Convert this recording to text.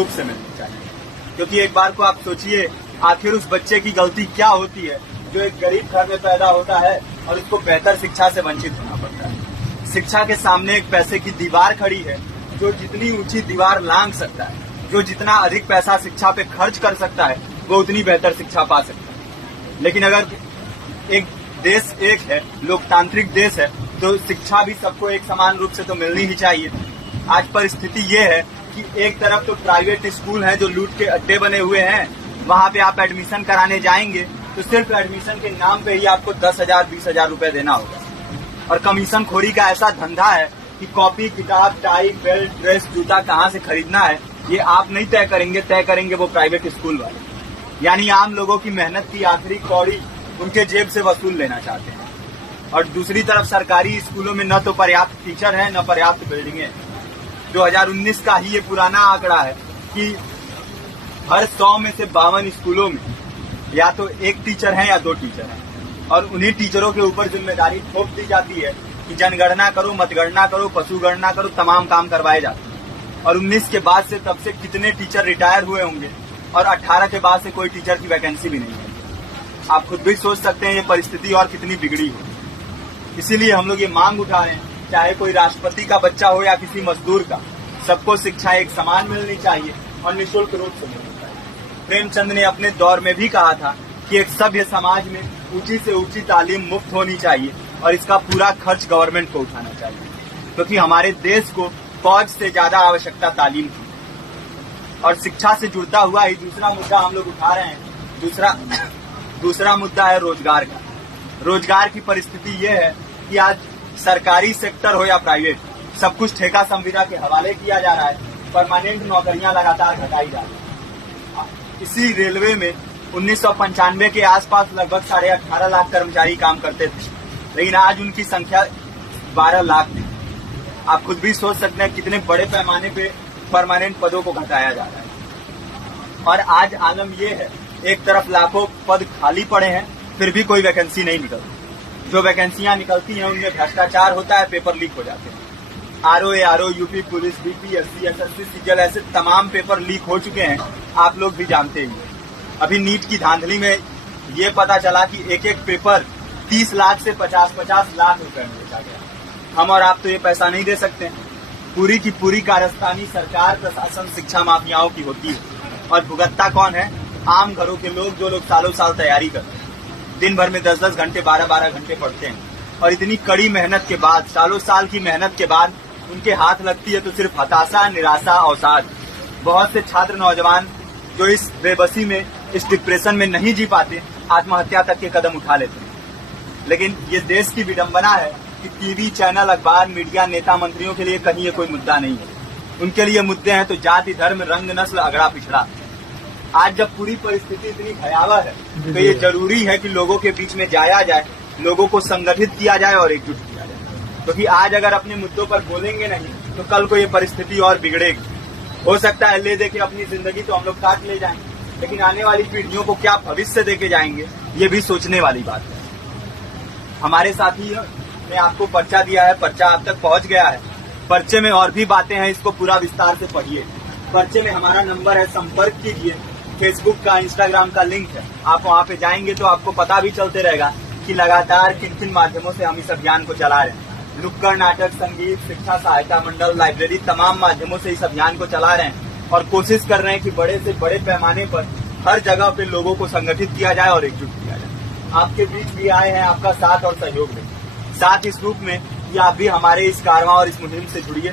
रूप से मिलनी चाहिए। क्योंकि एक बार को आप सोचिए, आखिर उस बच्चे की गलती क्या होती है जो एक गरीब घर में पैदा होता है और उसको बेहतर शिक्षा से वंचित होना पड़ता है। शिक्षा के सामने एक पैसे की दीवार खड़ी है, जो जितनी ऊंची दीवार लांघ सकता है, जो जितना अधिक पैसा शिक्षा पे खर्च कर सकता है, वो उतनी बेहतर शिक्षा पा सकता है। लेकिन अगर एक देश एक है, लोकतांत्रिक देश है, तो शिक्षा भी सबको एक समान रूप से तो मिलनी ही चाहिए। आज परिस्थिति ये है कि एक तरफ तो प्राइवेट स्कूल हैं जो लूट के अड्डे बने हुए हैं, वहां पे आप एडमिशन कराने जाएंगे तो सिर्फ एडमिशन के नाम पे ही आपको 10,000 20,000 रुपए देना होगा। और कमीशन खोरी का ऐसा धंधा है कि कॉपी, किताब, टाई, बेल्ट, ड्रेस, जूता कहाँ से खरीदना है ये आप नहीं तय करेंगे वो प्राइवेट स्कूल वाले। यानी आम लोगों की मेहनत की आखिरी कौड़ी उनके जेब से वसूल लेना चाहते हैं। और दूसरी तरफ सरकारी स्कूलों में न तो पर्याप्त टीचर है, न पर्याप्त बिल्डिंगे हैं। 2019 का ही ये पुराना आंकड़ा है कि हर 100 में से 52 स्कूलों में या तो एक टीचर है या 2 टीचर हैं। और उन्हीं टीचरों के ऊपर जिम्मेदारी थोप दी जाती है कि जनगणना करो, मतगणना करो, पशु गणना करो, तमाम काम करवाए जाते हैं। और 19 के बाद से तब से कितने टीचर रिटायर हुए होंगे और 18 के बाद से कोई टीचर की वैकेंसी भी नहीं है। आप खुद भी सोच सकते हैं ये परिस्थिति और कितनी बिगड़ी हो। इसीलिए हम लोग ये मांग उठा रहे हैं, चाहे कोई राष्ट्रपति का बच्चा हो या किसी मजदूर का, सबको शिक्षा एक समान मिलनी चाहिए और निःशुल्क रूप से मिलनी चाहिए। प्रेमचंद ने अपने दौर में भी कहा था कि एक सभ्य समाज में ऊंची से ऊंची तालीम मुफ्त होनी चाहिए और इसका पूरा खर्च गवर्नमेंट को उठाना चाहिए, क्योंकि हमारे देश को फौज से ज्यादा आवश्यकता तालीम की। और शिक्षा से जुड़ता हुआ ही दूसरा मुद्दा हम लोग उठा रहे हैं। दूसरा मुद्दा है रोजगार का। रोजगार की परिस्थिति ये है कि आज सरकारी सेक्टर हो या प्राइवेट, सब कुछ ठेका संविदा के हवाले किया जा रहा है। परमानेंट नौकरियां लगातार घटाई जा रही है। इसी रेलवे में 1995 के आसपास लगभग 18.5 लाख कर्मचारी काम करते थे, लेकिन आज उनकी संख्या 12 लाख थी। आप खुद भी सोच सकते हैं कितने बड़े पैमाने पे परमानेंट पदों को घटाया जा रहा है। और आज आलम ये है, एक तरफ लाखों पद खाली पड़े हैं, फिर भी कोई वैकेंसी नहीं निकलती। जो वैकेंसियां निकलती हैं उनमें भ्रष्टाचार होता है, पेपर लीक हो जाते हैं। RO, UP police, BPSC, SSC, CGL, ऐसे तमाम पेपर लीक हो चुके हैं, आप लोग भी जानते ही। अभी नीट की धांधली में ये पता चला कि एक एक पेपर 30 लाख से 50-50 लाख रुपए में बेचा गया। हम और आप तो ये पैसा नहीं दे सकते। पूरी की पूरी कारस्तानी सरकार, प्रशासन, शिक्षा माफियाओं की होती है। और भुगतता कौन है? आम घरों के लोग, जो लोग सालों साल तैयारी करते हैं, दिन भर में 10-10 घंटे, 12-12 घंटे पढ़ते हैं। और इतनी कड़ी मेहनत के बाद, सालों साल की मेहनत के बाद उनके हाथ लगती है तो सिर्फ हताशा, निराशा, अवसाद। बहुत से छात्र नौजवान जो इस बेबसी में, इस डिप्रेशन में नहीं जी पाते, आत्महत्या तक के कदम उठा लेते हैं। लेकिन ये देश की विडंबना है कि टीवी चैनल, अखबार, मीडिया, नेता, मंत्रियों के लिए कहीं ये कोई मुद्दा नहीं है। उनके लिए मुद्दे हैं तो जाति, धर्म, रंग, नस्ल, अगड़ा पिछड़ा। आज जब पूरी परिस्थिति इतनी भयावह है तो ये जरूरी है कि लोगों के बीच में जाया जाए, लोगों को संगठित किया जाए और एकजुट किया जाए। क्योंकि आज अगर अपने मुद्दों पर बोलेंगे नहीं तो कल को ये परिस्थिति और बिगड़ेगी। हो सकता है ले दे के अपनी जिंदगी तो हम लोग काट ले जाएंगे, लेकिन आने वाली पीढ़ियों को क्या भविष्य देके जाएंगे, ये भी सोचने वाली बात है। हमारे साथी ने आपको पर्चा दिया है, पर्चा आप तक पहुंच गया है। पर्चे में और भी बातें हैं, इसको पूरा विस्तार से पढ़िए। पर्चे में हमारा नंबर है, संपर्क कीजिए। फेसबुक का, इंस्टाग्राम का लिंक है, आप वहां पे जाएंगे तो आपको पता भी चलते रहेगा कि लगातार किन किन माध्यमों से हम इस अभियान को चला रहे हैं। नुक्कड़ नाटक, संगीत, शिक्षा सहायता मंडल, लाइब्रेरी, तमाम माध्यमों से इस अभियान को चला रहे हैं और कोशिश कर रहे हैं कि बड़े से बड़े पैमाने पर हर जगह पे लोगों को संगठित किया जाए और एकजुट किया जाए। आपके बीच भी आए हैं आपका साथ और सहयोग में, साथ इस रूप में कि आप भी हमारे इस कारवां और इस मुहिम से जुड़िए।